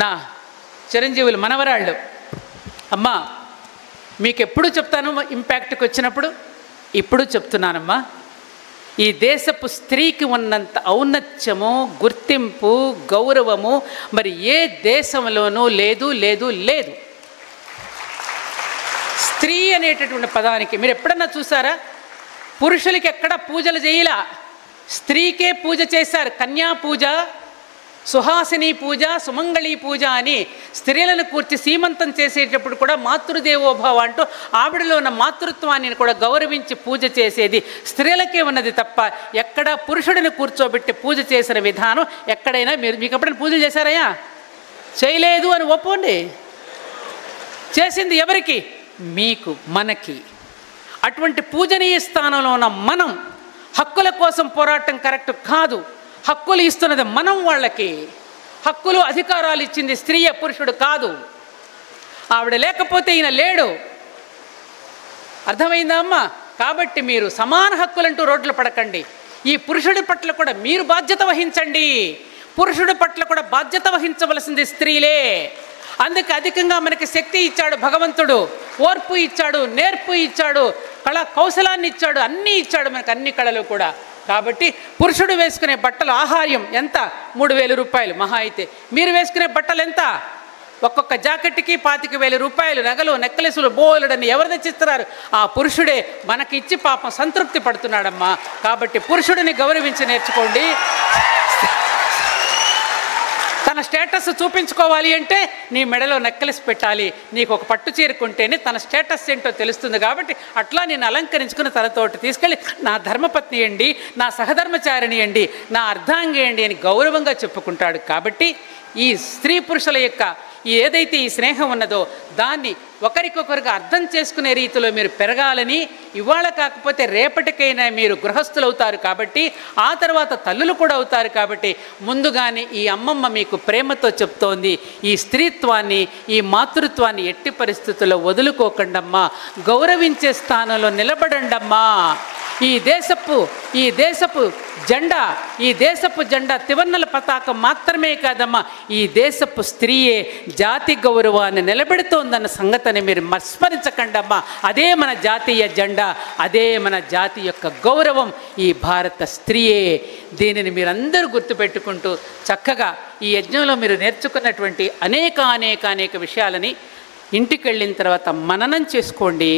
నా చిరంజీవులు మనవరాళ్ళు, అమ్మా మీకు ఎప్పుడు చెప్తాను ఇంపాక్ట్కి వచ్చినప్పుడు, ఇప్పుడు చెప్తున్నానమ్మా, ఈ దేశపు స్త్రీకి ఉన్నంత ఔన్నత్యము, గుర్తింపు, గౌరవము మరి ఏ దేశంలోనూ లేదు లేదు లేదు. స్త్రీ అనేటటువంటి పదానికి మీరు ఎప్పుడన్నా చూసారా? పురుషులకి ఎక్కడ పూజలు చేయలా, స్త్రీకే పూజ చేశారు. కన్యా పూజ, సుహాసిని పూజ, సుమంగళి పూజ అని స్త్రీలను కూర్చి సీమంతం చేసేటప్పుడు కూడా మాతృదేవోభావ అంటూ ఆవిడలో ఉన్న మాతృత్వాన్ని కూడా గౌరవించి పూజ చేసేది స్త్రీలకే ఉన్నది తప్ప ఎక్కడ పురుషుడిని కూర్చోబెట్టి పూజ చేసిన విధానం ఎక్కడైనా మీకు ఎప్పుడైనా పూజలు చేశారయ్యా? చేయలేదు అని ఒప్పుకోండి. చేసింది ఎవరికి? మీకు, మనకి. అటువంటి పూజనీయ స్థానంలో ఉన్న మనం హక్కుల కోసం పోరాటం కరెక్ట్ కాదు. హక్కులు ఇస్తున్నది మనం, వాళ్ళకి హక్కులు అధికారాలు ఇచ్చింది స్త్రీ, పురుషుడు కాదు. ఆవిడ లేకపోతే ఈయన లేడు. అర్థమైందా అమ్మా? కాబట్టి మీరు సమాన హక్కులంటూ రోడ్లు పడకండి. ఈ పురుషుడి పట్ల కూడా మీరు బాధ్యత వహించండి. పురుషుడి పట్ల కూడా బాధ్యత వహించవలసింది స్త్రీలే. అందుకే అధికంగా మనకి శక్తి ఇచ్చాడు భగవంతుడు, ఓర్పు ఇచ్చాడు, నేర్పు ఇచ్చాడు, కళా కౌశలాన్ని ఇచ్చాడు, అన్నీ ఇచ్చాడు మనకు, అన్ని కళలు కూడా. కాబట్టి పురుషుడు వేసుకునే బట్టలు ఆహార్యం ఎంత? 3,000 రూపాయలు మహా అయితే. మీరు వేసుకునే బట్టలు ఎంత? ఒక్కొక్క జాకెట్కి 25,000 రూపాయలు. నగలు, నెక్లెసులు బోలెడని ఎవరు తెచ్చిస్తున్నారు? ఆ పురుషుడే మనకి ఇచ్చి పాపం సంతృప్తి పడుతున్నాడమ్మా. కాబట్టి పురుషుడిని గౌరవించి నేర్చుకోండి. తన స్టేటస్ చూపించుకోవాలి అంటే నీ మెడలో నెక్లెస్ పెట్టాలి, నీకు ఒక పట్టు చీరకుంటేనే తన స్టేటస్ ఏంటో తెలుస్తుంది. కాబట్టి అట్లా నేను అలంకరించుకుని తనతోటి తీసుకెళ్ళి నా ధర్మపత్ని అండి, నా సహధర్మచారిణి అండి, నా అర్ధాంగి అండి అని గౌరవంగా చెప్పుకుంటాడు. కాబట్టి ఈ స్త్రీ పురుషుల యొక్క ఏదైతే ఈ స్నేహం ఉన్నదో దాన్ని ఒకరికొకరుగా అర్థం చేసుకునే రీతిలో మీరు పెరగాలని, ఇవాళ కాకపోతే రేపటికైనా మీరు గృహస్థులు అవుతారు కాబట్టి, ఆ తర్వాత తల్లులు కూడా అవుతారు కాబట్టి ముందుగానే ఈ అమ్మమ్మ మీకు ప్రేమతో చెప్తోంది, ఈ స్త్రీత్వాన్ని, ఈ మాతృత్వాన్ని ఎట్టి పరిస్థితుల్లో వదులుకోకండమ్మా, గౌరవించే స్థానంలో నిలబడండమ్మా. ఈ దేశపు జెండా తివర్ణల పతాకం మాత్రమే కాదమ్మా, ఈ దేశపు స్త్రీయే జాతి గౌరవాన్ని నిలబెడుతోందన్న సంగతిని మీరు స్మరించకండమ్మా. అదే మన జాతీయ జెండా, అదే మన జాతి యొక్క గౌరవం, ఈ భారత స్త్రీయే. దీనిని మీరందరూ గుర్తుపెట్టుకుంటూ చక్కగా ఈ యజ్ఞంలో మీరు నేర్చుకున్నటువంటి అనేక విషయాలని ఇంటికి వెళ్ళిన తర్వాత మననం చేసుకోండి.